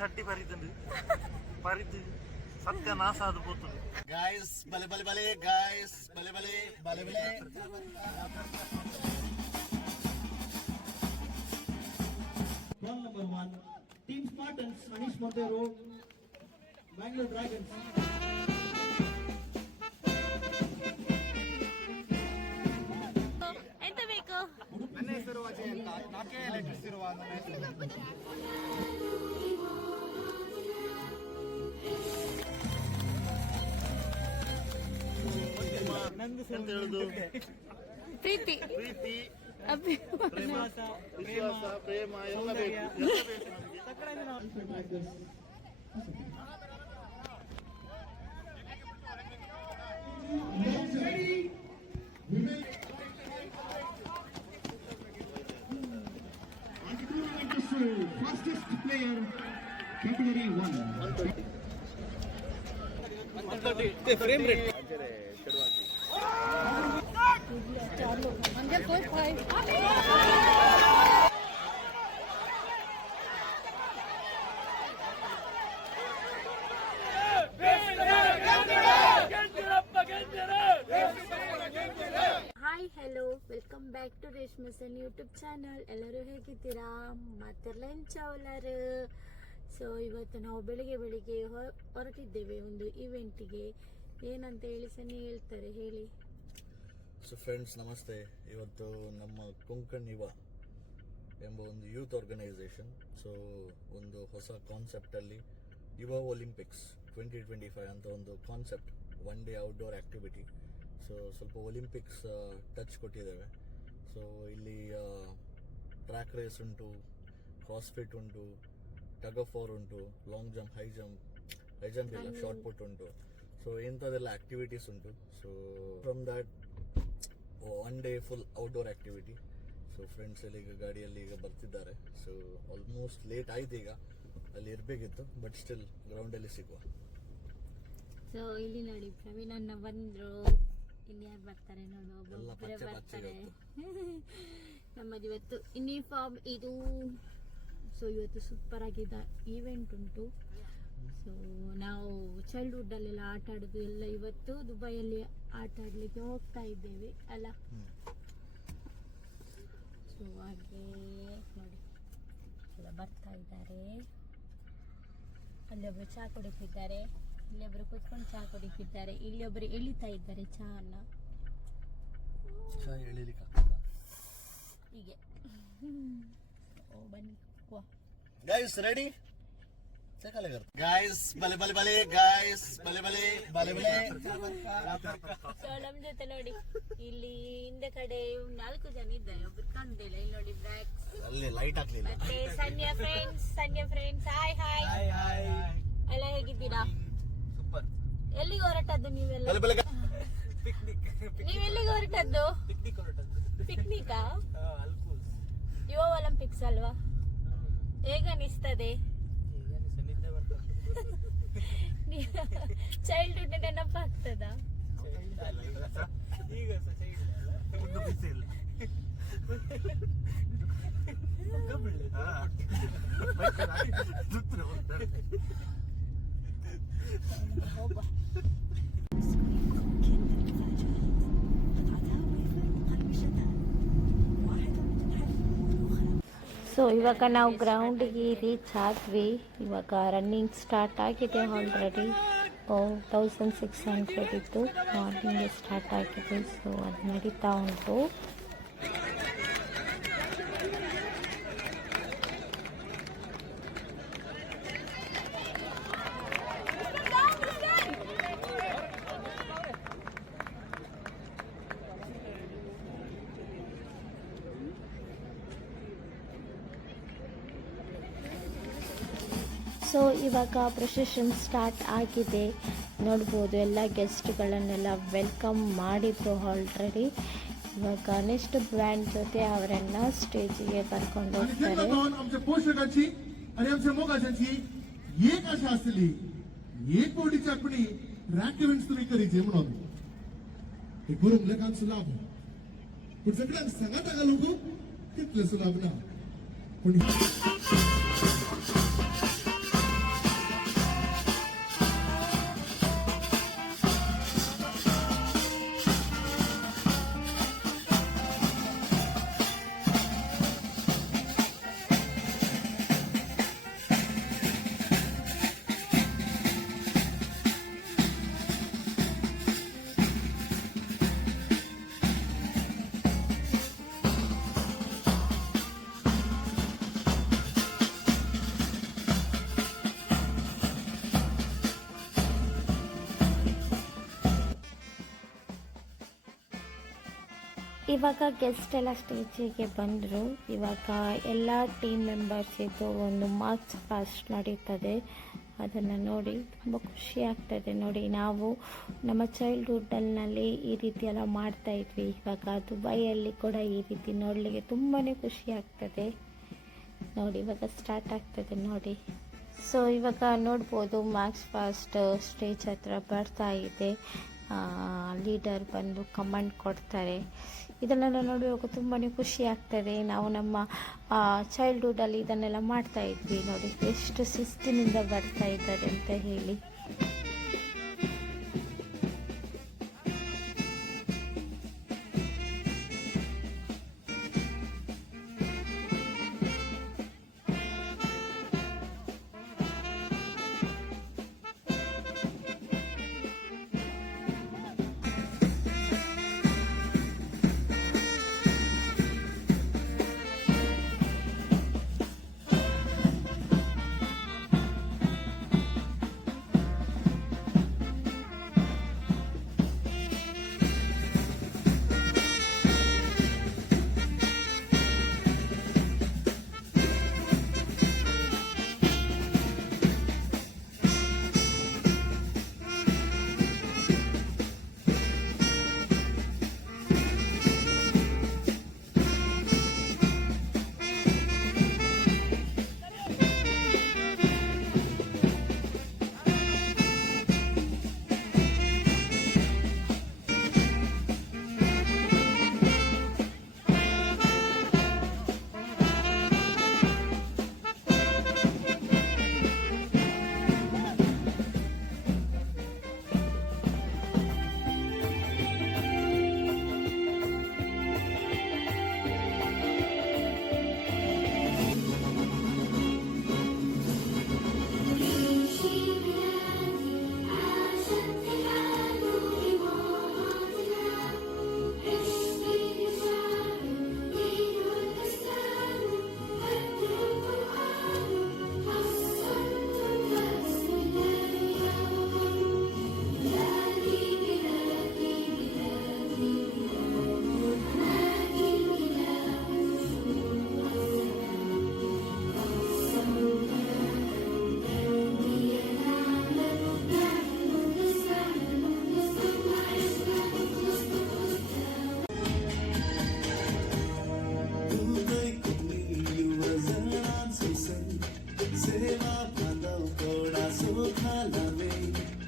ತಟ್ಟಿ ಪರಿದು ಸತ್ಯ ನಾಶ ಅದು పోతుంది गाइस भले भले भले गाइस भले भले भले भले Ball number 1 Team Spartans Manish Montero Bangalore Dragons ಎಂತ ಬೇಕು? ನನ್ನ ಹೆಸರು ಅಜಯ್ ಅಂತ ನಾಕೆ ಎಲೆಕ್ಟ್ರಿಸಿರುವ ನನ್ನ ಹೆಸರು ಎಂತ ಹೇಳುದು? ಪ್ರೀತಿ ಪ್ರೀತಿ, ಅಭಿಮಾನ, ವಿಶ್ವಾಸ, ಪ್ರೇಮ ಎಲ್ಲ ಬೇಕು ನಮಗೆ. fastest player category 1 frame rate ಅಂದ್ರೆ 4-5 hi hello welcome back to ರೇಷ್ಮೆ ಸನ್ ಯೂಟ್ಯೂಬ್ ಚಾನಲ್. ಎಲ್ಲರೂ ಹೇಗಿದ್ದೀರಾ? ಮಾತೆಲ್ಲ ಎಂಚವಲರು. ಸೊ ಇವತ್ತು ನಾವು ಬೆಳಿಗ್ಗೆ ಹೊರಟಿದ್ದೇವೆ ಒಂದು ಇವೆಂಟಿಗೆ. ಏನಂತ ಹೇಳಿ ಸನ್ನಿ ಹೇಳ್ತಾರೆ, ಹೇಳಿ. ಸೊ ಫ್ರೆಂಡ್ಸ್ ನಮಸ್ತೆ. ಇವತ್ತು ನಮ್ಮ ಕೊಂಕಣ್ ಯುವ ಎಂಬ ಒಂದು ಯೂತ್ ಆರ್ಗನೈಸೇಷನ್ ಸೊ ಒಂದು ಹೊಸ ಕಾನ್ಸೆಪ್ಟಲ್ಲಿ ಯುವ ಒಲಿಂಪಿಕ್ಸ್ 2025 ಅಂತ ಒಂದು concept, one day outdoor activity. So ಸ್ವಲ್ಪ ಒಲಿಂಪಿಕ್ಸ್ ಟಚ್ ಕೊಟ್ಟಿದ್ದೇವೆ. ಸೊ ಇಲ್ಲಿ ಟ್ರ್ಯಾಕ್ ರೇಸ್ ಉಂಟು, ಕ್ರಾಸ್ಫಿಟ್ ಉಂಟು, ಟಗ್ ಆಫ್ ವಾರ್ ಉಂಟು, ಲಾಂಗ್ ಜಂಪ್, ಹೈ ಜಂಪ್ ಇಲ್ಲ, ಶಾರ್ಟ್ ಪುಟ್ ಉಂಟು. ಸೊ ಇಂಥದ್ದೆಲ್ಲ ಆ್ಯಕ್ಟಿವಿಟೀಸ್ ಉಂಟು. So from that one day full outdoor activity. So friends ಎಲ್ಲ ಈಗ ಗಾಡಿಯಲ್ಲಿ ಈಗ ಬರ್ತಿದ್ದಾರೆ. ಸೊ ಆಲ್ಮೋಸ್ಟ್ ಲೇಟ್ ಆಯ್ತು, ಈಗ ಅಲ್ಲಿ ಇರಬೇಕಿತ್ತು, ಬಟ್ ಸ್ಟಿಲ್ ಗ್ರೌಂಡಲ್ಲಿ ಸಿಗುವ. ಸೊ ಇಲ್ಲಿ ನೋಡಿ ಪ್ರವೀಣ್ ಅಣ್ಣ ಬಂದ್ರು. ಇಲ್ಲಿ ಯಾರು ಬರ್ತಾರೆ ನೋಡು, ಒಬ್ಬೊಬ್ಬರೇ ಬರ್ತಾರೆ. ನಮ್ಮದು ಇವತ್ತು ಯೂನಿಫಾರ್ಮ್ ಇದು. ಸೊ ಇವತ್ತು ಸೂಪರ್ ಆಗಿದ್ದ ಈವೆಂಟ್ ಉಂಟು. ಸೊ ನಾವು ಚೈಲ್ಡ್ಹುಡ್ ಅಲ್ಲೆಲ್ಲ ಆಟ ಆಡೋದು ಎಲ್ಲ ಇವತ್ತು ದುಬೈಯಲ್ಲಿ ಆಟ ಆಡ್ಲಿಕ್ಕೆ ಹೋಗ್ತಾ ಇದ್ದೇವೆ ಅಲ್ಲ. ಸೊ ಹಾಗೆ ನೋಡಿ ಎಲ್ಲ ಬರ್ತಾ ಇದ್ದಾರೆ. ಅಲ್ಲೊಬ್ರು ಚಹಾ ಕುಡಿತಿದ್ದಾರೆ, ಇಲ್ಲೊಬ್ರು ಕೂತ್ಕೊಂಡು ಚಹಾ ಕುಡಿತಿದ್ದಾರೆ, ಇಲ್ಲೊಬ್ರು ಎಳಿತಾ ಇದ್ದಾರೆ ಚಹಾನ. ಹೀಗೆ ಬನ್ನಿ गाइस रेडी गाइस भले भले भले गाइस भले भले भले भले. ಸೊ ನಮ್ ಜೊತೆ ನೋಡಿ ಇಲ್ಲಿ ಹಿಂದೆ ಕಡೆ 4 ಜನ ಇದ್ದಾರೆ, ಒಬ್ರು ಕಾಣ್ದಿಲ್ಲ. ಇಲ್ಲಿ ನೋಡಿ ಬ್ಯಾಕ್ಸ್ ಅಲ್ಲಿ ಲೈಟ್ ಹಾಕ್ಲಿಲ್ಲ. ಮತ್ತೆ ಸನ್ಯ ಫ್ರೆಂಡ್ಸ್ ಹಾಯ್ ಎಲ್ಲ ಹೇಗಿದ್ದೀರಾ? ಸೂಪರ್. ಎಲ್ಲಿಗೆ ಹೊರಟದ್ದು ನೀವೆಲ್ಲ? ಭಲೆ ಭಲೆ ನೀವೆಲ್ಲಿಗೆ ಹೊರಟದ್ದು? ಪಿಕ್ನಿಕಾ? ಯುವ ಒಲಿಂಪಿಕ್ಸ್ ಅಲ್ವಾ? ಹೇಗನಿಸ್ತದೆ? ಚೈಲ್ಡ್ಹುಡ್ ನೆನಪಾಗ್ತದ? ಸೊ ಇವಾಗ ನಾವು ಗ್ರೌಂಡಿಗೆ ರೀಚ್ ಆದ್ವಿ. ಇವಾಗ ರನ್ನಿಂಗ್ ಸ್ಟಾರ್ಟ್ ಆಗಿದೆ ಆಲ್ರೆಡಿ. 1600 ಇತ್ತು, ಮಾರ್ನಿಂಗ್ ಸ್ಟಾರ್ಟ್ ಆಗಿದೆ. ಸೊ ಅದು ನಡೀತಾ ಉಂಟು. ಸೊ ಇವಾಗ ಪ್ರೊಸೆಷನ್ ಸ್ಟಾರ್ಟ್ ಆಗಿದೆ. ನೋಡ್ಬೋದು ಎಲ್ಲ ಗೆಸ್ಟ್ಗಳನ್ನೆಲ್ಲ ವೆಲ್ಕಮ್ ಮಾಡಿದ್ರು ಆಲ್ರೆಡಿ. ಇವಾಗ ನೆಕ್ಸ್ಟ್ ಬ್ಯಾಂಡ್ ಜೊತೆ ಅವರನ್ನ ಸ್ಟೇಜಿಗೆ ಕರ್ಕೊಂಡು ಹೋಗ್ತಾರೆ. आमच्या पोषकांची आणि आमच्या मोगाच्यांची एक आशा असली, एक कोटीची आपली रॅक इव्हेंट्स तुम्ही करीचे म्हणून हे करून लेखांचं लाभ पण सगळ्यांना सांगा टाका लोक तिथलं लाभ ना पण ಇವಾಗ ಗೆಸ್ಟ್ ಎಲ್ಲ ಸ್ಟೇಜಿಗೆ ಬಂದರು. ಇವಾಗ ಎಲ್ಲ ಟೀಮ್ ಮೆಂಬರ್ಸಿದ್ದು ಒಂದು ಮಾರ್ಚ್ ಪಾಸ್ಟ್ ನಡೀತದೆ. ಅದನ್ನು ನೋಡಿ ತುಂಬ ಖುಷಿ ಆಗ್ತದೆ. ನೋಡಿ, ನಾವು ನಮ್ಮ ಚೈಲ್ಡ್ಹುಡ್ಡಲ್ಲಿ ಈ ರೀತಿ ಎಲ್ಲ ಮಾಡ್ತಾಯಿದ್ವಿ. ಇವಾಗ ದುಬೈಯಲ್ಲಿ ಕೂಡ ಈ ರೀತಿ ನೋಡಲಿಕ್ಕೆ ತುಂಬಾ ಖುಷಿ ಆಗ್ತದೆ. ನೋಡಿ, ಇವಾಗ ಸ್ಟಾರ್ಟ್ ಆಗ್ತದೆ ನೋಡಿ. ಸೊ ಇವಾಗ ನೋಡ್ಬೋದು ಮಾರ್ಚ್ ಪಾಸ್ಟ್ ಸ್ಟೇಜ್ ಹತ್ರ ಬರ್ತಾ ಇದೆ. ಲೀಡರ್ ಬಂದು ಕಮಾಂಡ್ ಕೊಡ್ತಾರೆ. ಇದನ್ನೆಲ್ಲ ನೋಡುವಾಗ ತುಂಬಾ ಖುಷಿ ಆಗ್ತದೆ. ನಾವು ನಮ್ಮ ಚೈಲ್ಡ್ಹುಡ್ಡಲ್ಲಿ ಇದನ್ನೆಲ್ಲ ಮಾಡ್ತಾ ಇದ್ವಿ. ನೋಡಿ ಎಷ್ಟು ಶಿಸ್ತಿನಿಂದ ಬರ್ತಾ ಇದ್ದಾರೆ ಅಂತ ಹೇಳಿ.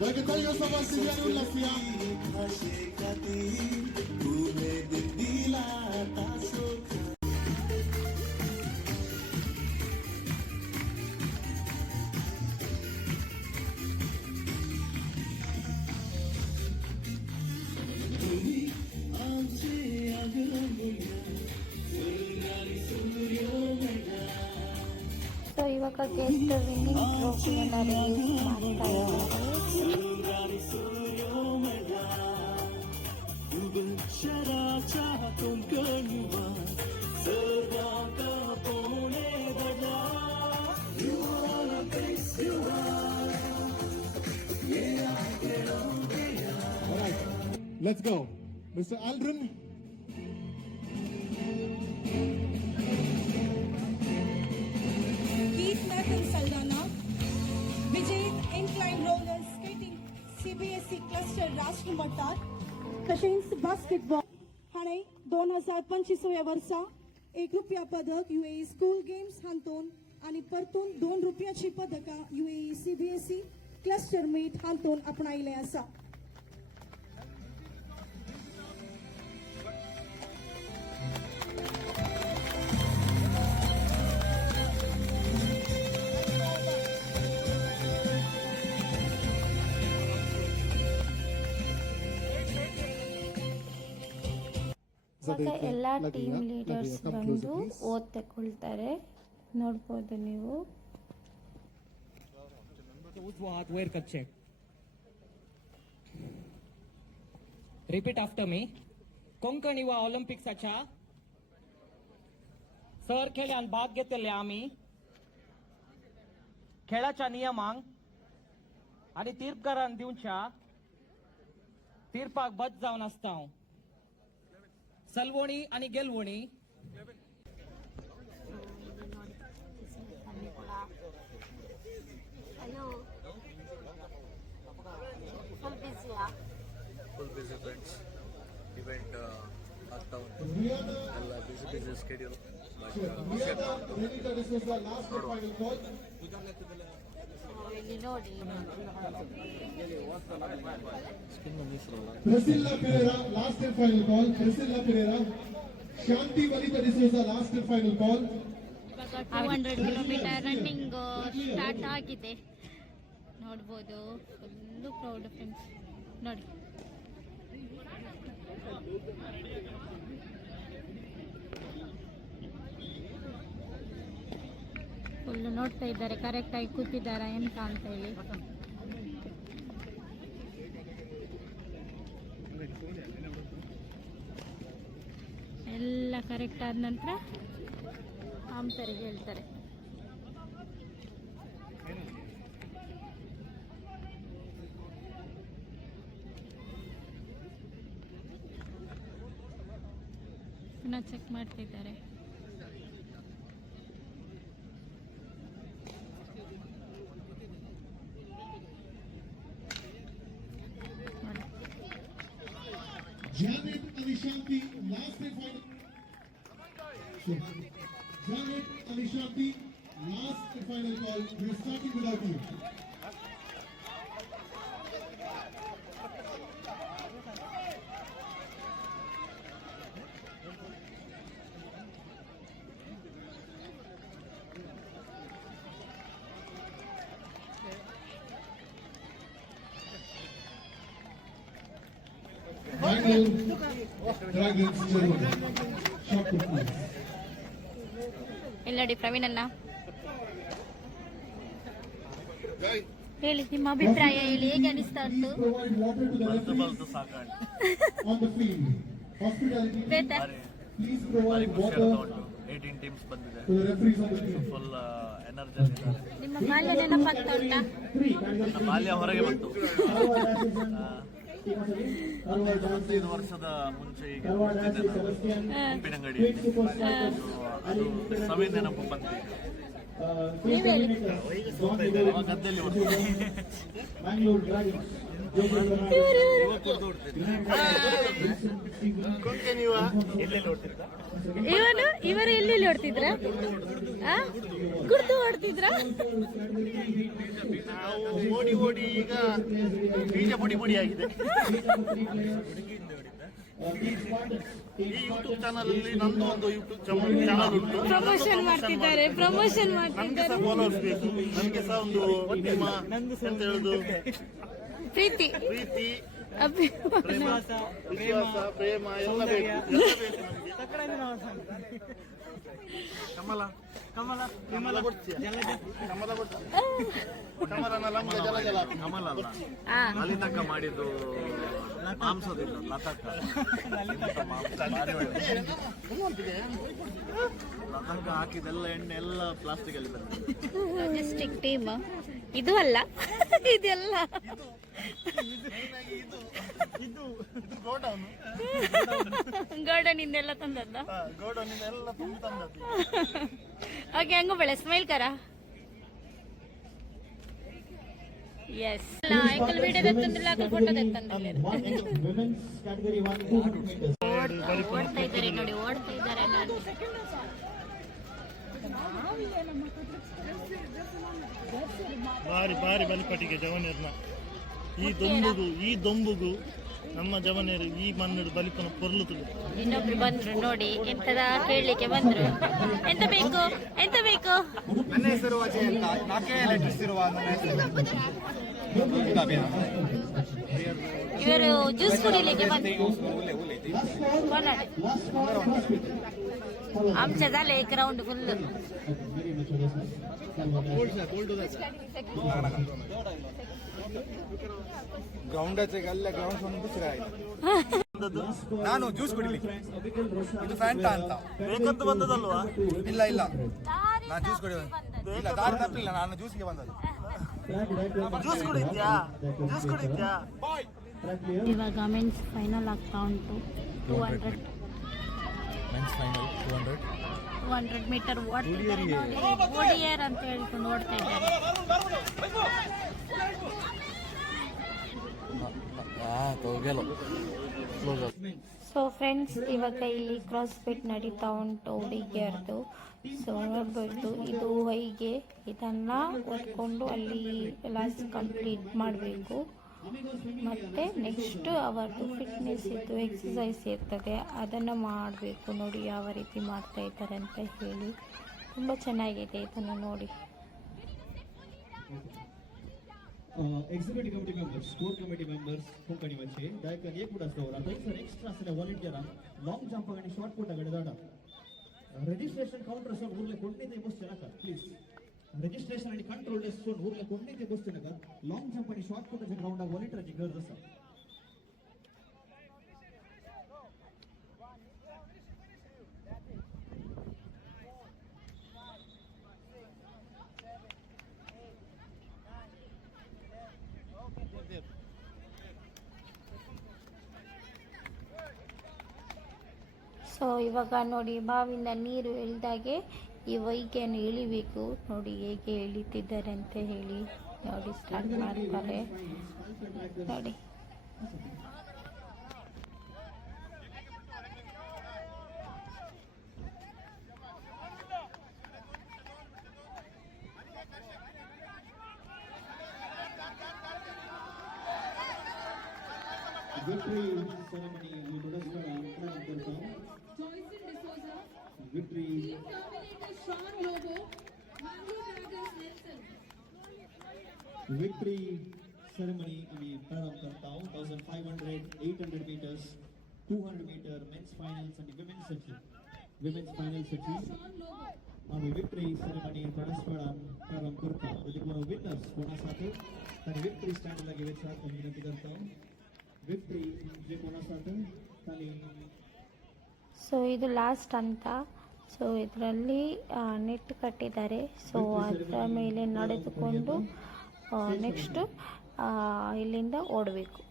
Secretario Sebastián Ulasia. ಸೊ ಇವಾಗ ಗೆಸ್ಟ್ ವಿನ್ನಿಂಗ್ ಟ್ರೋಫಿಯನ್ನು ರಿಲೀಸ್ ಮಾಡ್ತಾ ಇದ್ದಾರೆ. Let's go. Mr. Aldrin. Keith Nathan Saldana, Vijay Incline Roller Skating CBSE Cluster राष्ट्रमट्टा तसेच बास्केटबॉल हाणे 2025 वर्सा ₹1 पदक UAE स्कूल गेम्स हांतून आणि परतून ₹2 पदका UAE CBSE क्लस्टर मीट हांतून आपणायले आसा. ಇವಾಗ ಎಲ್ಲ ಟೀಮ್ ಲೀಡರ್ಸ್ ಬಂದು ಓದ್ ತಗೊಳ್ತಾರೆ. ನೋಡ್ಬೋದು ನೀವು. उजवा हात वयर कर check. Repeat after me. Konkan युवा ऑलिम्पिक्साच्या सर खेळ्यान भाग घेतले आम्ही खेळाच्या नियमांक आणि तीर्पकारान दिवच्या तीर्पाक बद्ध जावन आसता. ಸಲ್ವೋಣಿ आणि ಗೆಲ್ವೋಣಿ. Hello full busy? Full busy friends. Event ಆಗ್ತಾ ಉಂಟು, ಎಲ್ಲ busy schedule. This was the last and final call. ಇಲ್ಲಿ ನೋಡಿ Priscilla Pereira, last and final call. Priscilla Pereira. Shanti Valita, this was the last and final call. 200 kilometre running start ಆಗಿದೆ. ನೋಡ್ಬೋದು full crowd friends ನೋಡಿ. Full ನೋಡ್ತಾ ಇದ್ದಾರೆ ಕರೆಕ್ಟಾಗಿ ಕೂತಿದ್ದಾರಾ ಎಂತ ಅಂತ ಹೇಳಿ. ಎಲ್ಲ ಕರೆಕ್ಟ್ ಆದ ನಂತರ ಆಮ್ಸರಿಗೆ ಹೇಳ್ತಾರೆ. ಪುನಃ ಚೆಕ್ ಮಾಡ್ತಿದ್ದಾರೆ. Janet Alishanti, last and final. Janet Alishanti, last and final call. We are starting without you. Dragons, Germany. Shot put, please. ಇಲ್ಲಿ ನೋಡಿ ಪ್ರವೀಣ್ ಅಣ್ಣ ಹೇಳಿ ನಿಮ್ಮ ಅಭಿಪ್ರಾಯ ಹೇಳಿ, ಹೇಗೆ ಅನಿಸ್ತಾ ಉಂಟು? Provide water to the referees ಸಾಕಾಣೆ on the field. Hospitality. Beti Please ಭಾರಿ provide ಖುಷಿ water ಆಗ್ತಾ ಉಂಟು. 18 ಟೀಮ್ಸ್ ಬಂದಿದೆ, to the referees on the field. Full energy ಇದ್ದಾರೆ. ನಿಮ್ಮ ಬಾಲ್ಯ ನೆನಪಾಗ್ತಾ ಉಂಟಾ? ನಮ್ಮ ಬಾಲ್ಯ ಹೊರಗೆ ಬಂತು. 25 ವರ್ಷದ ಮುಂಚೆ ಈಗ ಹೋಗ್ತಿದ್ದೆ ನಾನು ಉಪ್ಪಿನಂಗಡಿಯಲ್ಲಿ. ಅದು ಸವಿ ನೆನಪು ಬಂತು. ನೀವ್ ಹೇಳಿ. ಅವಾಗ ಗದ್ದೆಯಲ್ಲಿ ಓಡ್ತಿದ್ದೆ. Bangalore Dragons. ಇವರು ಎಲ್ಲಿ ಓಡ್ತಿದ್ರ? ಕುರ್ದು ಓಡ್ತಿದ್ರ? ನಾವು ಓಡಿ ಓಡಿ ಈಗ ಬೀಜ ಪುಡಿ ಪುಡಿ ಆಗಿದೆ. ಈ ಯೂಟ್ಯೂಬ್ ಚಾನಲ್ ಅಲ್ಲಿ ನಂದು ಒಂದು ಯೂಟ್ಯೂಬ್ ಚಾನಲ್ ಉಂಟು. ಪ್ರಮೋಷನ್ ಮಾಡ್ತಿದ್ದಾರೆ, ಪ್ರಮೋಷನ್ ನನಗೆ ಮಾಡ್ತಿದ್ದಾರೆ. ಸಹ ಫಾಲೋವರ್ಸ್ ಬೇಕು. ನನಗೆ ಸಹ ಒಂದು ನಿಮ್ಮ ಎಂತ ಹೇಳುದು, ಪ್ರೀತಿ ಪ್ರೀತಿ, ಅಭಿಮಾನ. ವಿಶ್ವಾಸ, ಪ್ರೇಮ ಎಲ್ಲ ಬೇಕು, ಎಲ್ಲ ಬೇಕು ನಮಗೆ. ಕಮಲ ಕಮಲ ಕಮಲ ಕೊಡ್ತೀಯ? ಕಮಲ ಕೊಡ್ತೀಯ? ಕಮಲನ ಲಂಗ ಜಲ ಜಲ. ಕಮಲ ಅಲ್ಲ, ಆ, ಲಲಿತಕ್ಕ ಮಾಡಿದ್ದು ಮಾಂಸದಿಂದ ಲತಕ್ಕ. ಭಾರಿ ಒಳ್ಳೆ. ಲತಕ್ಕ ಹಾಕಿದೆಲ್ಲ ಎಣ್ಣೆ ಎಲ್ಲ ಪ್ಲಾಸ್ಟಿಕ್ ಅಲ್ಲಿ ಬಂದಿದೆ. ಲಾಜಿಸ್ಟಿಕ್ ಟೀಮ್ ಇದು ಅಲ್ಲ ಇದೆಲ್ಲ. ಇದು ಗೋಡೌನ್, ಗೋಡನಿಂದೆಲ್ಲ ತಂದದ್ದ. ಗೋಡೌನ್ ಎಲ್ಲ ತುಂಬಿ ತಂದದ್ದು. ಓಕೆ, ಹಂಗ ಬೆಳೆ ಸ್ಮೈಲ್ ಕರ. ಎಸ್ ಅಂಕಲ್ ವಿಡಿಯೋ ತೆತ್ತಂದಿಲ್ಲ, ಅಂಕಲ್ ಫೋಟೋ ತೆತ್ತಂದಿಲ್ಲ. Women's category 1 200 meters. ಓಡ್ತಾ ಇದ್ದಾರೆ ನೋಡಿ, ಓಡ್ತಾ ಇದ್ದಾರೆ ನೋಡಿ. ಭಾರಿ ಭಾರಿ ಬಲಿಪಟಿಗೆ ಜವನೇರ್ನ ಈ ದೊಂಬುಗು ನಮ್ಮ ಜವನೇರು ಈ ಮಣ್ಣು ಬಲಿಪನ ಪೊರ್ಲುತ್ತದೆ. ಇನ್ನೊಬ್ರು ಬಂದ್ರು ನೋಡಿ, ಎಂತದ ಕೇಳಲಿಕ್ಕೆ ಬಂದ್ರು. ಎಂತ ಬೇಕು, ಎಂತ ಬೇಕು? ನನ್ನ ಹೆಸರು ಅಜಯ್ ಅಂತ, ನಾಕೆ ಎಲೆಕ್ಟ್ರಿಸಿರುವ ನನ್ನ ಹೆಸರು. ಇವರು ಜ್ಯೂಸ್ ಕುಡಿಲಿಕ್ಕೆ ಬಂದ್ರು. आमच्या झाले एक राऊंड फुल. ಗ್ರೌಂಡಾಚೆಗೆ ಅಲ್ಲ, ಗ್ರೌಂಡ್ ಒಂದು ಬಿಸಿರ ನಾನು ಜ್ಯೂಸ್ ಕುಡಿಲಿಕ್ಕೆ. ಇದು ಫ್ಯಾಂಟಾ ಅಂತ ಬೇಕಂತ ಬಂದದಲ್ವಾ? ಇಲ್ಲ ಇಲ್ಲ, ನಾನು ಜ್ಯೂಸ್ ಕುಡಿಯೋದು ಇಲ್ಲ, ದಾರಿ ತಪ್ಪಲಿಲ್ಲ, ನಾನು ಜ್ಯೂಸ್ಗೆ ಬಂದದ್ದು. ಜ್ಯೂಸ್ ಕುಡಿದ್ಯಾ? ಜ್ಯೂಸ್ ಕುಡಿದ್ಯಾ? ಇವಾಗ ಮೆನ್ಸ್ ಫೈನಲ್ ಆಗ್ತಾ ಉಂಟು. 200 ಮೆನ್ಸ್ ಫೈನಲ್ 200. 200 ಮೀಟರ್ ಓಡ್ತಿದ್ದಾರೆ ನೋಡಿ. ಓಡಿಯರ್ ಅಂತ ಹೇಳ್ಕೊಂಡು ಓಡ್ತಾ ಇದ್ದಾರೆ. ಸೊ ಫ್ರೆಂಡ್ಸ್, ಇವಾಗ ಇಲ್ಲಿ ಕ್ರಾಸ್ ಫಿಟ್ ನಡೀತಾ ಉಂಟು ಹುಡುಗಿಯರ್ದು. ಸೊ ನೋಡ್ಬೋದು, ಇದು ಹೊಯ್ಗೆ, ಇದನ್ನು ಓದ್ಕೊಂಡು ಅಲ್ಲಿ ಲಾಸ್ಟ್ ಕಂಪ್ಲೀಟ್ ಮಾಡಬೇಕು. ಮತ್ತು ನೆಕ್ಸ್ಟು ಅವರದ್ದು ಫಿಟ್ನೆಸ್ ಇದ್ದು ಎಕ್ಸಸೈಸ್ ಇರ್ತದೆ, ಅದನ್ನು ಮಾಡಬೇಕು. ನೋಡಿ ಯಾವ ರೀತಿ ಮಾಡ್ತಾ ಇದ್ದಾರೆ ಅಂತ ಹೇಳಿ. ತುಂಬ ಚೆನ್ನಾಗಿದೆ ಇದನ್ನು ನೋಡಿ. Executive committee members, core committee members, Konkani Vache, Dayakan Yekuda Store, and sir extra sir volunteer long jump and short put agada. Registration counter sir urle kodne de bus chanaka please. Registration and control desk sir urle kodne de bus chanaka long jump and short put the ground volunteer jigger sir. So ಇವಾಗ ನೋಡಿ, ಬಾವಿಂದ ನೀರು ಇಳಿದಾಗೆ ಈ ಹೊಯ್ಗೆಯನ್ನು ಇಳಿಬೇಕು. ನೋಡಿ ಹೇಗೆ ಇಳಿತಿದ್ದಾರೆ ಅಂತ ಹೇಳಿ. ನೋಡಿ start ಮಾಡ್ತಾರೆ ನೋಡಿ. Victory ceremony we Madagascar Joycelyn D'Souza, victory Team Dominator Sean Lobo, Mangalore Dragons Nelson. victory ceremony we प्रारंभ करता हूँ 1500 800 meters 200 meter men's finals and women's finals साठी आम्ही victory ceremony प्रारंभ करता हूँ. त्याचे कोण winners कोणासाठी आणि victory stand ला घ्यायचा विनंती करता हूँ. victory जे कोणासाठी आणि ಸೊ ಇದು ಲಾಸ್ಟ್ ಅಂತ. ಸೊ ಇದರಲ್ಲಿ ನೆಟ್ ಕಟ್ಟಿದ್ದಾರೆ. ಸೊ ಅದರ ಮೇಲೆ ನಡೆದುಕೊಂಡು ನೆಕ್ಸ್ಟು ಇಲ್ಲಿಂದ ಓಡಬೇಕು.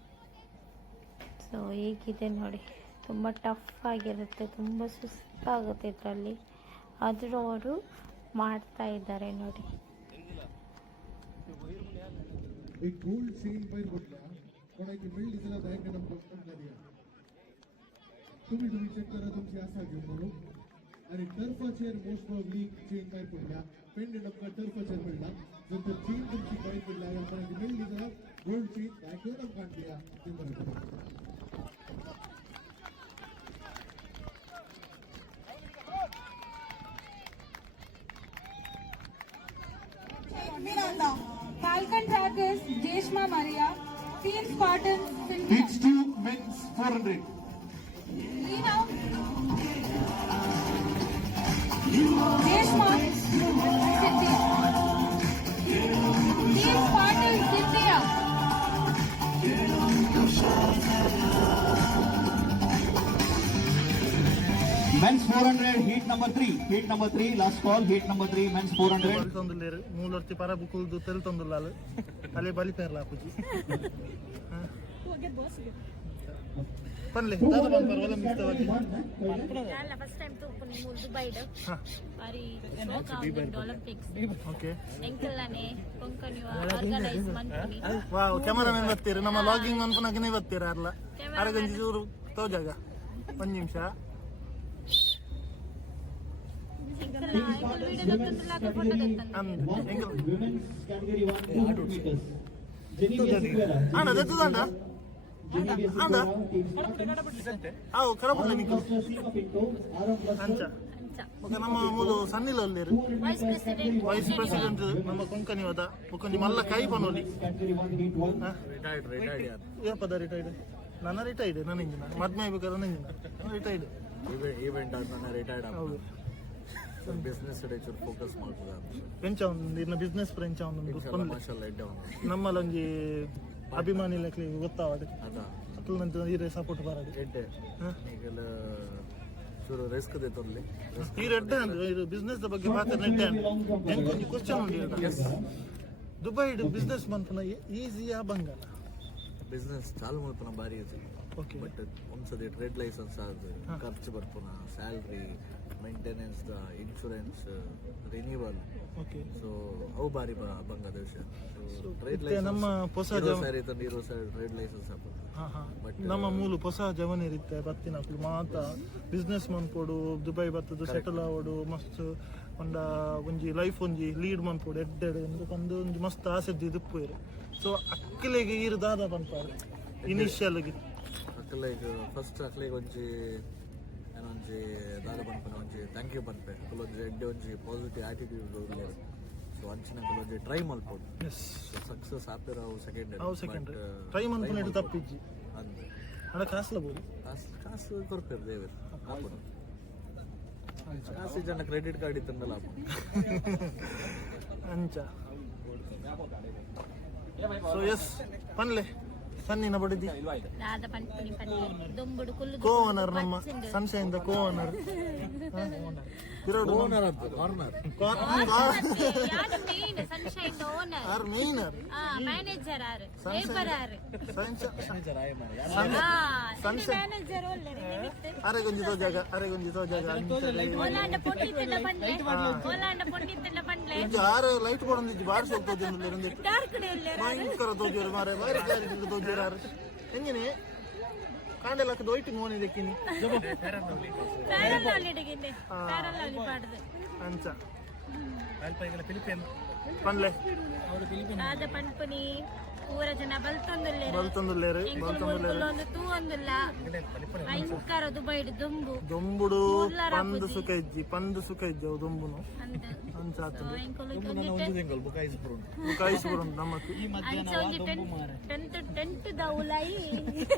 ಸೊ ಹೇಗಿದೆ ನೋಡಿ, ತುಂಬ ಟಫ್ ಆಗಿರುತ್ತೆ, ತುಂಬ ಸುಸ್ತಾಗುತ್ತೆ ಇದರಲ್ಲಿ. ಆದರೂ ಅವರು ಮಾಡ್ತಾ ಇದ್ದಾರೆ ನೋಡಿ. एक गोल्ड चेन पैर बदला कोणाची मिळली त्याला बँक नंबर दिला. तुम्ही चेक करा तुमची असा घेऊन म्हणून. आणि टर्फा चेअर मोस्ट प्रॉब्ली चेन काय पडल्या पेंड नंबर टर्फा चेअर मिळला. जर तर चेन तुमची काय पडल्या कोणाची मिळली त्याला गोल्ड चेन बँक नंबर काढल्या ते बरोबर. Miranda, Falcon Trackers, Jeshma Maria, Team Spartans, Cynthia. It's two men's 400. Lina, Jeshma, Cynthia. Team Spartans, Cynthia. men's 400 heat number 3 last call heat number 3 men's 400 ತೊಂದುಲ್ಲೇರು ಮೂಲರ್ತಿ ಪರ ಬುಕುಲ್ದು ತೆಲ್ ತೊಂದುಲ್ಲಾಲು ಅಲೆ ಬಲಿ ಪೇರ್ಲ ಹಾಕುಜಿ ಪನ್ಲೆ ದಾದ ಬಂದ್ ಪರವಲ್ಲ ಮಿಸ್ತವಾಗಿ ಅಲ್ಲ ಫಸ್ಟ್ ಟೈಮ್ ತೂಪುನಿ ಮೂರು ದುಬೈಡ್ ಬಾರಿ ಸ್ಮೋಕ್ ಆಗುಂಡು ಒಲಿಂಪಿಕ್ಸ್. ಓಕೆ ಎಂಕಲ್ಲಾನೆ ಕೊಂಕಣಿ ಆರ್ಗನೈಸ್ ಮಾಡ್ತೀನಿ. ವಾವ್ ಕ್ಯಾಮರಾಮನ್ ಬರ್ತೀರಿ ನಮ್ಮ ಲಾಗಿಂಗ್ ಅನ್ಪುನಾಗನೇ ಬರ್ತೀರ ಅಲ್ಲ ಅರಗಂಜಿ ಚೂರು ತೋಜಾಗ ಒಂದು ನಿಮಿಷ. women's category 1 200 meters Jenny ಅಣ್ಣ ದತ್ತದಂಡ ಅಣ್ಣ ಅವು ಕರಬುಲ್ಲ ನಿಕ್ಕು ಅಂಚ ఒక ನಮ್ಮ ಮೂಲು ಸನ್ನಿಲ ಅಲ್ಲೇರು ವೈಸ್ ಪ್ರೆಸಿಡೆಂಟ್ ನಮ್ಮ ಕೊಂಕಣಿ ಹೋದ ಮುಖಂಜಿ ಮಲ್ಲ ಕೈ ಬನ್ನೋಲಿ ಏಪದ ರಿಟೈರ್ಡ್ ನನ್ನ ರಿಟೈರ್ಡ್ ನನ್ನ ಇಂಜಿನ ಮದ್ಮೆ ಬೇಕಾದ್ರೆ ನನ್ನ ಇಂಜಿನ ರಿಟೈರ್ಡ್ ಈವೆಂಟ್ ಆದ್ಮೇಲೆ ರಿಟೈರ್ಡ್ ಹೌದು. ಬಿಸ್ನೆಸ್ ಚೂರು ಫೋಕಸ್ ಮಾಡ್ತದ ಪೆಂಚ ಒಂದು ಇನ್ನ ಬಿಸ್ನೆಸ್ ಫ್ರೆಂಚ ಒಂದು ಮಾಷಲ್ಲ ಎಡ್ಡೆ ನಮ್ಮಲ್ಲೊಂಜಿ ಅಭಿಮಾನಿ ಲೆಕ್ಕ ಗೊತ್ತಾವದು ಅದ ಅಕ್ಲನಂತ ಈರೆ ಸಪೋರ್ಟ್ ಬರದು ಎಡ್ಡೆ ಈಗೆಲ್ಲ ಚೂರು ರಿಸ್ಕ್ ದೇ ತೊರ್ಲಿ ಈ ರೆಡ್ಡೆ ಅಂದ್ರೆ ಇದು ಬಿಸ್ನೆಸ್ ಬಗ್ಗೆ ಮಾತಾಡ್ನೆಡ್ಡೆ ಎಂಕೊಂದು ಕ್ವಶನ್ ಉಂಟು ದುಬೈ ಬಿಸ್ನೆಸ್ ಮನ್ಪುನ ಈಸಿಯಾ ಬಂಗಾಲ ಬಿಸ್ನೆಸ್ ಚಾಲು ಮಲ್ಪನ ಬಾರಿ ಇದೆ ಬಟ್ ಒಂದ್ಸತಿ ಟ್ರೇಡ್ ಲೈಸೆನ್ಸ್ ಆದ ಖರ್ಚು ಬರ್ಪುನ salary maintenance insurance renewal okay so ಅವು ಬಾರಿ ಬಂಗದ ವಿಷಯ ಟ್ರೇಡ್ ನಮ್ಮ ಹೊಸ ಸಾರಿ ತಂದಿರೋ ಟ್ರೇಡ್ ಲೈಸೆನ್ಸ್ ಹಾಕೋದು ನಮ್ಮ ಮೂಲು ಹೊಸ ಜವನಿರುತ್ತೆ ಬತ್ತಿನ ಮಾತ ಬಿಸ್ನೆಸ್ ಮನ್ಪೋಡು ದುಬೈ ಬತ್ತದು ಸೆಟಲ್ ಆವಡು ಮಸ್ತ್ ಒಂಜಿ ಲೈಫ್ ಒಂಜಿ ಲೀಡ್ ಮನ್ಪೋಡು ಎಡ್ಡೆಡೆ ಒಂದು ಒಂಜಿ ಮಸ್ತ್ ಆಸೆ ದಿಪ್ಪುಯಿರು ಸೊ ಅಕ್ಕಲಿಗೆ ಈರು ದಾದ ಪನ್ಪಾರು ಇನಿಷಿಯಲ್ಗೆ ಅಕ್ಕಲಿಗೆ ಫಸ್ಟ್ ಅಕ್ಕಲಿಗೆ ಒಂಜಿ ಏನೊಂಜಿ ದಾದ ಪನ್ಪನ ಒಂಜಿ ಥ್ಯಾಂಕ್ ಯು ಪನ್ಪೆ ಕೆಲವೊಂಜಿ ಎಡ್ಡೆ ಒಂಜಿ ಪಾಸಿಟಿವ್ ಆಟಿಟ್ಯೂಡ್ ಉಳ್ಳೇರು ಸೊ ಅಂಚಿನ ಕೆಲವೊಂಜಿ ಟ್ರೈ ಮಲ್ಪೋಡು ಸಕ್ಸಸ್ ಆಪಿರ ಅವು ಸೆಕೆಂಡ್ ಟ್ರೈ ಮನ್ಪುನ ತಪ್ಪಿಜ್ಜಿ ಅಂದೆ ಅಡ ಕಾಸ್ಲಬೋದು ಕಾಸು ಕೊರ್ಪೇರು ದೇವರು ಹಾಕೋದು ಕಾಸು ಜನ ಕ್ರೆಡಿಟ್ ಕಾರ್ಡ್ ಇತ್ತಂದಲ್ಲ ಅಂಚ ಸೊ ಎಸ್ ಪನ್ಲೆ ಸನ್ನಿನ ಬಡಿದಿ ದಾದ ಪನ್ಪುನಿ ಪನ್ಲೆ ದೊಂಬುಡು ಕುಲ್ಲು ಕೋ ಓನರ್ ನಮ್ಮ ಸನ್ಶೈನ್ ದ ಕೋ ಓನರ್ ಓನರ್ ಅಂತ ಕಾರ್ನರ್ ಯಾರು ಮೇನ್ ಸನ್ಶೈನ್ ಓನರ್ ಆರ್ ಮೇನರ್ manager or labour or manager ಒಳ್ಳೆರಿ ನಿಮಿತ್ತೆ ಅರೆಗೊಂಜಿ ತೋಜಾಗ ಓಲಾಂಡ ಪೊಂಡಿತ್ತೆಲ್ಲ ಪನ್ಲೆ ಓಲಾಂಡ ಪೊಂಡಿತ್ತೆಲ್ಲ ಪನ್ಲೆ ಆರು ಲೈಟ್ ಕೊಡೊಂದಿಜ್ಜಿ ಬಾರಿಸಿ ಹೋಗ್ತೋಜಿ ಡಾರ್ಕ್ ಡೆಲ್ಲ ಭಯಂಕರ ತೋಜೋರು ಮಾರೆ ಬಾರಿ ಕ್ಲಾರಿಟಿ ತೋಜೋರು ಹೆಂಗಿನಿ ಕಾಂಡೆಲಕ್ಕೆ ದೊಯ್ಟಿ ಮೋನಿ ದೆಕ್ಕಿನಿ ಪ್ಯಾರಲಾಲಿಡಿಗೆ ಪ್ಯಾರಲಾಲಿ ಪಾಡ್ದು ಅಂಚ ಪನ್ಲೆ ದಾದ ಪನ್ಪುನಿ ಊರ ಜನ ಬಲ್ತೊಂದುಲ್ಲೇರು ಒಂದು ತೂ ಒಂದಿಲ್ಲ ಭಯಂಕರ ದುಬೈಡ್ ದುಂಬು ದೊಂಬುಡು ಪಂದು ಸುಖ ಇಜ್ಜಿ ಅವು ದೊಂಬುನು ಅಂಚ ಮುಖಾಯಿಸ್ಬುರು ನಮ್ಮಕ್ಕೆ ಟೆಂಟ್ ದೌಲಾಯಿ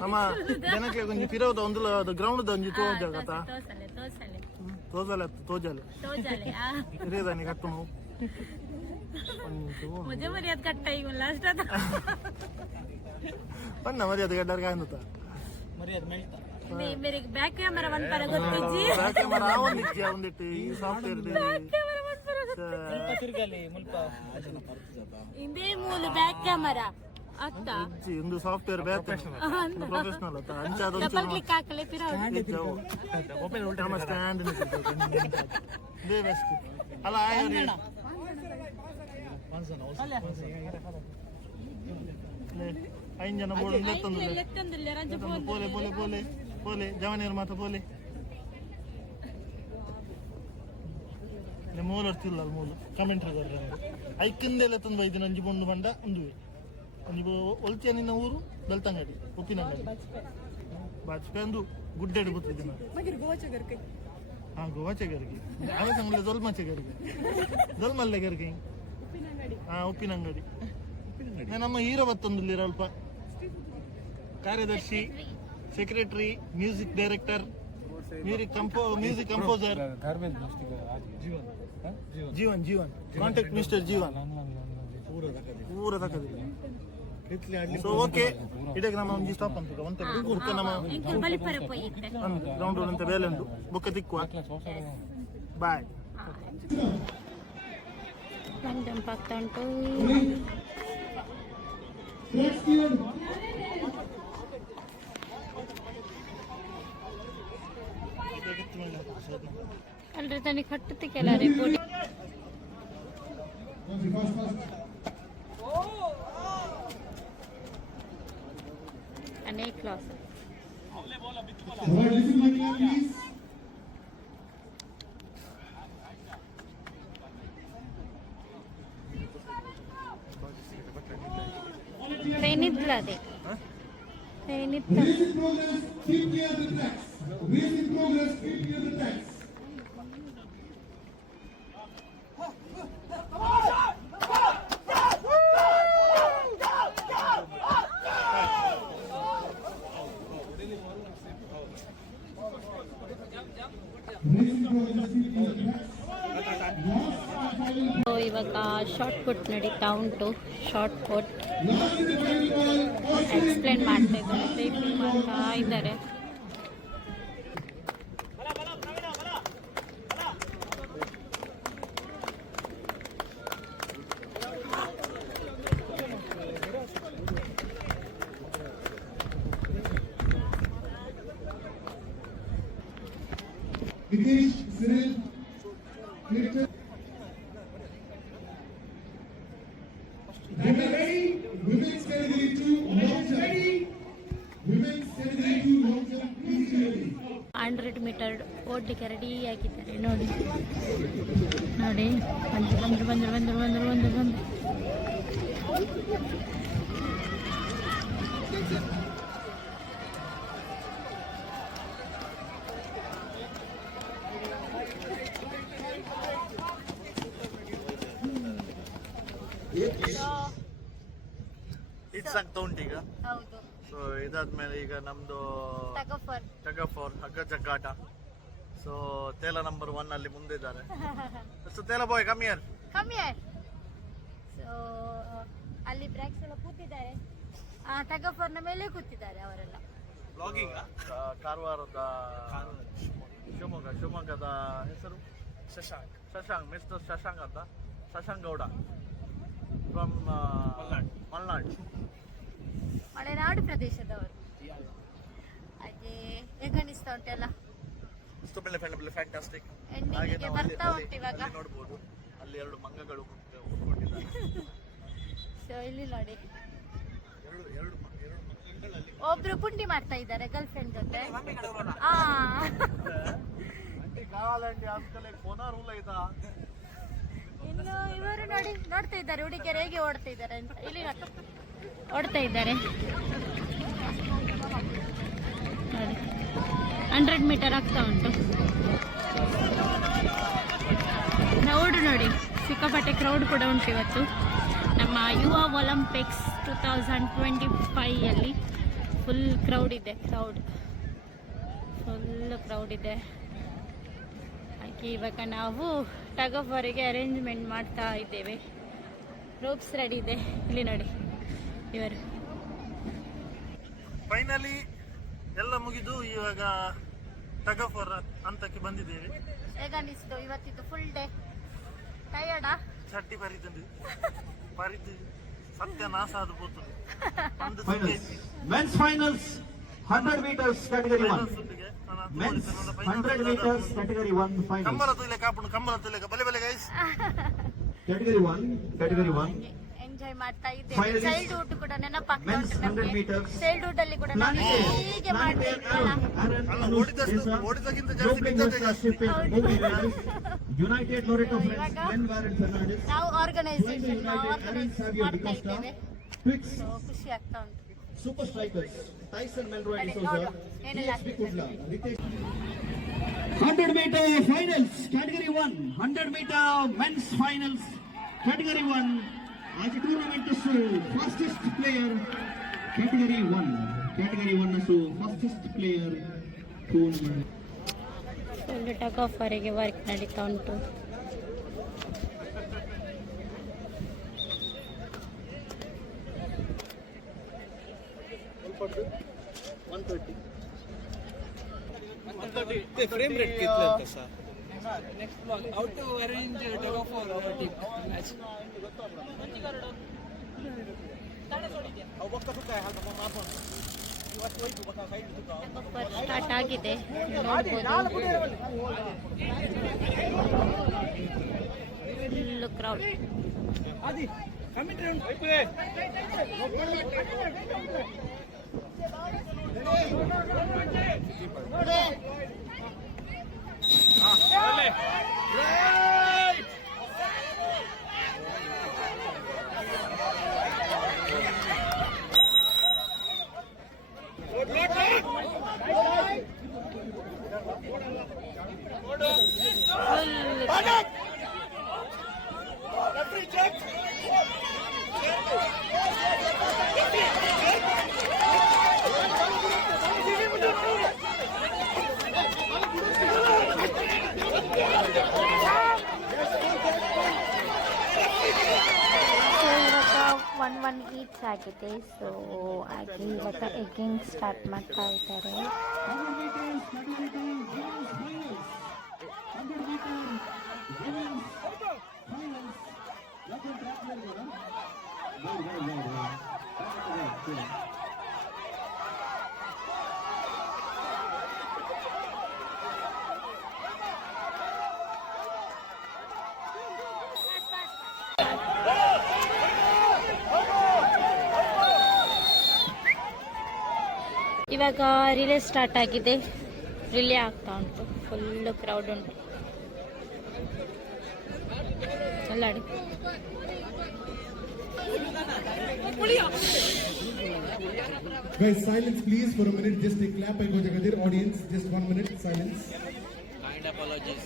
ನಮ್ಮ ಜನಕ್ಕೆ ಒಂಜಿ ಪಿರೋದ ಒಂದು ಗ್ರೌಂಡ್ ಒಂಜಿ ತೋಜಾಗತ ತೋಜಾಲೆ ಹಿರಿಯದಾನಿ ಕಟ್ಟು ನಾವು मुझे मर्याद कट्टा ही लास्ट आता पण ना मर्याद गड्डर काय नव्हता मेरे बैक कैमरा वन पर ಗೊತ್ತಿಜ್ಜಿ ಬ್ಯಾಕ್ ಕ್ಯಾಮೆರಾ ಅವನಿಜ್ಜಿ ಅವನಿಟ್ಟು ಈ ಸಾಫ್ಟ್ವೇರ್ ದೇ ಇಂದೇ ಮೂಲ ಬ್ಯಾಕ್ ಕ್ಯಾಮರಾ ಅತ್ತ ಇಜ್ಜಿ ಒಂದು ಸಾಫ್ಟ್ವೇರ್ ಬ್ಯಾಕ್ ಪ್ರೊಫೆಷನಲ್ ಅತ್ತ ಅಂಚಾದ ಡಬಲ್ ಕ್ಲಿಕ್ ಹಾಕಲೆ ಪಿರ ಓಪನ್ ಉಲ್ಟಾ ನಮ್ಮ ಸ್ಟ್ಯಾಂಡ್ ದೇ ಬೆಸ್ಟ್ ಅಲ್ಲ ಆಯ್ರಿ ಐದು ಜನ ಬೋರ್ಡ್ ಪೋಲೆ ಪೋಲೆ ಪೋಲೆ ಪೋಲೆ ಜವನಿಯರು ಮಾತ್ರ ಪೋಲೆ ಮೂಲ ಅರ್ತಿಲ್ಲ ಅಲ್ಲಿ ಮೂಲ ಕಮೆಂಟ್ ಐಕಂದೆಲ್ಲ ತಂದು ಐದು ನಂಜಿ ಬೊಂಡು ಬಂಡ ಒಂದು ಒಂದು ಒಲ್ತಿಯ ನಿನ್ನ ಊರು ಬೆಳ್ತಂಗಡಿ ಉಪ್ಪಿನಂಗಡಿ ಬಾಚ್ಪೆ ಒಂದು ಗುಡ್ಡೆಡು ಗೊತ್ತಿದ್ದೆ ನಾನು ಹಾಂ ಗೋವಾಚೆಗರಿಗೆ ಅವೇ ಸಂಗಲೆ ದೊಲ್ಮಚೆಗರಿಗೆ ದೊಲ್ಮಲ್ಲೆಗರಿಗೆ ಹಾಂ ಉಪ್ಪಿನಂಗಡಿ ನಮ್ಮ ಹೀರೋ ಬತ್ತೊಂದು ಅಲ್ಪ ಕಾರ್ಯದರ್ಶಿ secretary music director music composer Jeevan contact mister Jeevan ಪೂರ ತಕ್ಕದಿಲ್ಲ ಸೊ ಓಕೆ ಇಡಕ್ಕೆ ನಮ್ಮ ಒಂಜಿ ಸ್ಟಾಪ್ ಅಂತ ಒಂತೆ ಬುಕ್ಕ ನಮ್ಮ ಗ್ರೌಂಡ್ ಅಂತ ಬೇಲೆ ಉಂಟು ಬುಕ್ಕ ತಿಕ್ಕುವ ಬಾಯ್ ಪತ್ತುಂಟು ಅಲ್ರಿ ತನಗೆ ಕಟ್ಟುತ್ತೆ ಕೆಲವೇ ಪುಡಿ ಅನೇಕ ಕ್ಲಾಸ್ ಟ್ರೈನ್ ಇದ್ಲ ಅದೇ ಟ್ರೈನ್ ಇತ್ತು ಇವಾಗ ಶಾರ್ಟ್ ಪುಟ್ ನಡೀತಾ ಉಂಟು. ಶಾರ್ಟ್ ಪುಟ್ ಎಕ್ಸ್ಪ್ಲೇನ್ ಮಾಡ್ತಾ ಇದ್ದಾರೆ, ಟೈಪಿಂಗ್ ಮಾಡ್ತಾ ಇದ್ದಾರೆ. Nitish, Cyril, Kirtan. Get ready. Women's category 2, long jump. Women's category 2, long jump. Please be ready. 100 metre ಓಡಲಿಕ್ಕೆ ರೆಡಿ ಆಗಿದ್ದಾರೆ ನೋಡಿ ನೋಡಿ ಬಂದ್ರು ಹಿಟ್ಸ್ ಆಗ್ತಾ ಉಂಟು ಈಗ. ಹೌದು. ಸೊ ಇದಾದ್ಮೇಲೆ ಈಗ ನಮ್ದು ಟಗ್ ಆಫ್ ವಾರ್ ಹಗ್ಗ ಜಗ್ಗಾಟ. ಸೊ ತೇಲ ನಂಬರ್ 1 ಅಲ್ಲಿ ಮುಂದೆ ಇದ್ದಾರೆ. ಸೊ ತೇಲ ಬಾಯ್ ಕಮ್ ಹಿಯರ್. ಸೊ ಅಲ್ಲಿ ಬ್ರ್ಯಾಕ್ಸ್ ಎಲ್ಲ ಕೂತಿದ್ದಾರೆ, ಟಗ್ ಆಫ್ ವಾರ್ನ ಮೇಲೆ ಕೂತಿದ್ದಾರೆ ಅವರೆಲ್ಲ. ಕಾರವಾರದ ಶಿವಮೊಗ್ಗದ ಹೆಸರು ಶಶಾಂಕ್ ಮಿಸ್ಟರ್ ಶಶಾಂಕ್ ಅಂತ, ಶಶಾಂಕ್ ಗೌಡ ಫ್ರಮ್ ಮಲ್ನಾಡ್, ಮಲೆನಾಡು ಪ್ರದೇಶದವರು. ಹಾಗೆ ಹೇಗನಿಸ್ತಾ ಉಂಟೆಲ್ಲ, ಫ್ಯಾಂಟಾಸ್ಟಿಕ್. ಎಂಡಿಂಗಿಗೆ ಬರ್ತಾ ಉಂಟು ಇವಾಗ. ನೋಡ್ಬೋದು ಅಲ್ಲಿ 2 ಮಂಗಗಳು ಕೂತ್ಕೊಂಡಿದ್ದಾರೆ. ಸೊ ಇಲ್ಲಿ ನೋಡಿ ಒಬ್ರು ಪುಂಡಿ ಮಾಡ್ತಾ ಇದ್ದಾರೆ ಗರ್ಲ್ ಫ್ರೆಂಡ್ ಜೊತೆ. ಇನ್ನು ಇವರು ನೋಡಿ ನೋಡ್ತಾ ಇದ್ದಾರೆ ಹುಡುಗಿಯರು ಹೇಗೆ ಓಡ್ತಾ ಇದ್ದಾರೆ ಅಂತ. ಇಲ್ಲಿ ಓಡ್ತಾ ಇದ್ದಾರೆ ನೋಡಿ, 100 ಮೀಟರ್ ಆಗ್ತಾ ಉಂಟು. ಕ್ರೌಡ್ ನೋಡಿ, ಸಿಕ್ಕಾಪಟ್ಟೆ ಕ್ರೌಡ್ ಕೂಡ ಉಂಟು ಇವತ್ತು ನಮ್ಮ ಯುವ ಒಲಿಂಪಿಕ್ಸ್ 2025 ಅಲ್ಲಿ. ಫುಲ್ ಕ್ರೌಡ್ ಇದೆ, ಫುಲ್ ಕ್ರೌಡ್ ಇದೆ. ಹಾಗೆ ಇವಾಗ ನಾವು ಟಗ್ ಆಫ್ ವಾರಿಗೆ ಅರೇಂಜ್ಮೆಂಟ್ ಮಾಡ್ತಾ ಇದ್ದೇವೆ. ರೋಪ್ಸ್ ರೆಡಿ ಇದೆ, ಇಲ್ಲಿ ನೋಡಿ ಇವರು. ಫೈನಲಿ ಎಲ್ಲ ಮುಗಿದು ಇವಾಗ ಟಗ್ ಆಫ್ ವಾರ್ ಹಂತಕ್ಕೆ ಬಂದಿದ್ದೇವೆ. ಹೇಗನ್ನಿಸ್ತು ಇವತ್ತಿದ್ದು ಫುಲ್ ಡೇ? ಟಯರ್ಡಾ? ಚಟ್ಟಿ ಪರಿದ್ದು ಸತ್ಯನಾಶ ಅದು ಹೋಗ್ತದೆ. Men's finals 100 meters category 1. Men's 100 meters category 1 finals. Kambala ತುಲೆ ಬಲೆ ಬಲೆ ಗೈಸ್. Category 1. ಎಂಜಾಯ್ ಮಾಡ್ತಾ ಇದ್ದೇವೆ. ಚೈಲ್ಡ್ಹುಡ್ ಕೂಡ ನೆನಪಾಗ್ತಾ ಉಂಟು ನಮಗೆ. ಚೈಲ್ಡ್ಹುಡ್ ಅಲ್ಲಿ ಕೂಡ ನಾವು ಹೀಗೆ ಮಾಡ್ತಾ ಇದ್ವಲ್ಲ. ಓಡಿದಾಗಿಂತ ಜಾಸ್ತಿ ಬಿದ್ದದ್ದೇ ಜಾಸ್ತಿ. United Loreto friends Glenn Warren Fernandez. ನಾವು ಆರ್ಗನೈಸೇಷನ್ ಮಾಡ್ತಾ ಇದ್ದೇವೆ. ಸೊ ಖುಷಿ ಆಗ್ತಾ ಉಂಟು. Super strikers Tyson Melroy D'Souza, DSP Kudla, Ritesh. 100 meter finals category 1. 100 meter men's finals category 1. As a tournament is fastest player category 1. Category 1 is fastest player tournament. Full tug of ವಾರಿಗೆ work ನಡೀತಾ ಉಂಟು. frame rate कितना है sir? Next vlog how to arrange tug of war team match. Start ಆಗಿದೆ ನೋಡ್ಬೋದು. Full crowd. One each ಆಗಿದೆ. So ಹಾಗೆ ಇವಾಗ ಎಗ್ಗಿಂಗ್ ಸ್ಟಾರ್ಟ್ ಮಾಡ್ತಾ ಇದ್ದಾರೆ. ಇವಾಗ ರಿಲೇ ಸ್ಟಾರ್ಟ್ ಆಗಿದೆ. ರಿಲೇ ಆಗ್ತಾ ಉಂಟು. ಫುಲ್ ಕ್ರೌಡ್ ಉಂಟು. ಅಲ್ಲಾಡಿ. Guys, silence please for a minute. Just a clap by Jagadir. Audience, just 1 minute silence. Kind apologies.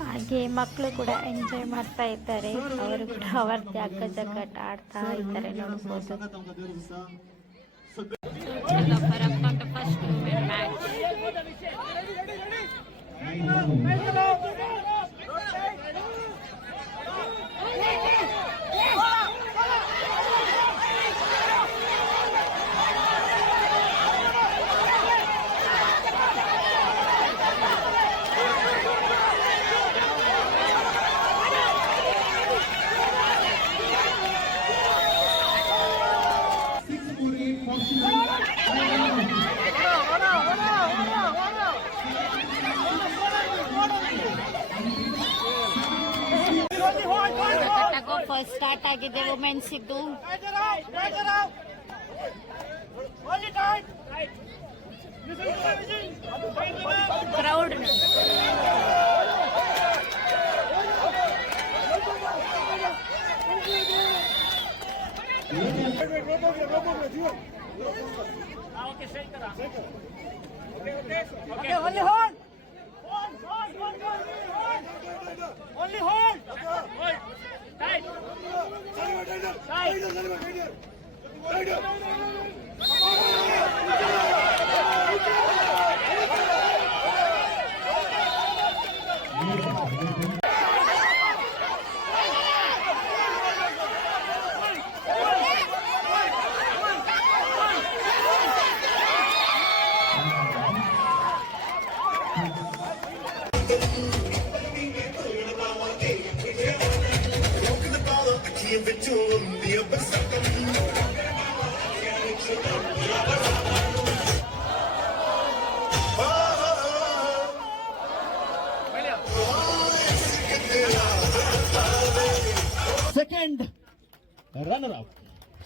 ಹಾಗೆ ಮಕ್ಕಳು ಕೂಡ ಎಂಜಾಯ್ ಮಾಡ್ತಾ ಇದ್ದಾರೆ. ಅವರು ಕೂಡ ಅವರದ್ದೇ ಅಗ್ಗ ಜಗ್ಗಾಟ ಆಡ್ತಾ ಇದ್ದಾರೆ ನೋಡ್ಬೋದು. First match. ಫಸ್ಟ್ ಸ್ಟಾರ್ಟ್ ಆಗಿದೆ ವುಮೆನ್ಸ್ ಇದ್ದು. Crowd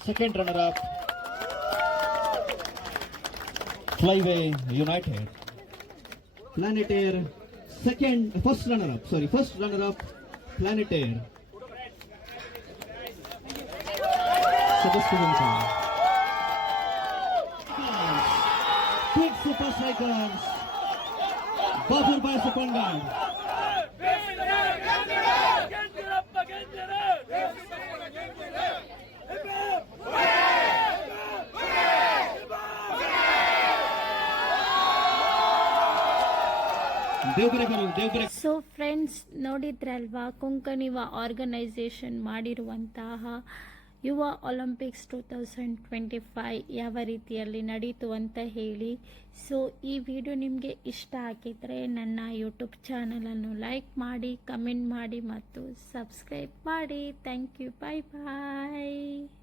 Second runner-up, Flyway United. Planet Air, first runner-up, Planet Air. Quick Super Strikers, Bajur by Supangad. So friends, ನೋಡಿದ್ರಲ್ವಾ ಕೊಂಕಣಿವ ಆರ್ಗನೈಸೇಷನ್ ಮಾಡಿರುವಂತಹ ಯುವ ಒಲಿಂಪಿಕ್ಸ್ 2025 ಯಾವ ರೀತಿಯಲ್ಲಿ ನಡೀತು ಅಂತ ಹೇಳಿ. ಸೊ ಈ ವಿಡಿಯೋ ನಿಮಗೆ ಇಷ್ಟ ಆಗಿದ್ರೆ ನನ್ನ ಯೂಟ್ಯೂಬ್ ಚಾನಲನ್ನು ಲೈಕ್ ಮಾಡಿ, ಕಮೆಂಟ್ ಮಾಡಿ ಮತ್ತು ಸಬ್ಸ್ಕ್ರೈಬ್ ಮಾಡಿ. Thank you. Bye bye.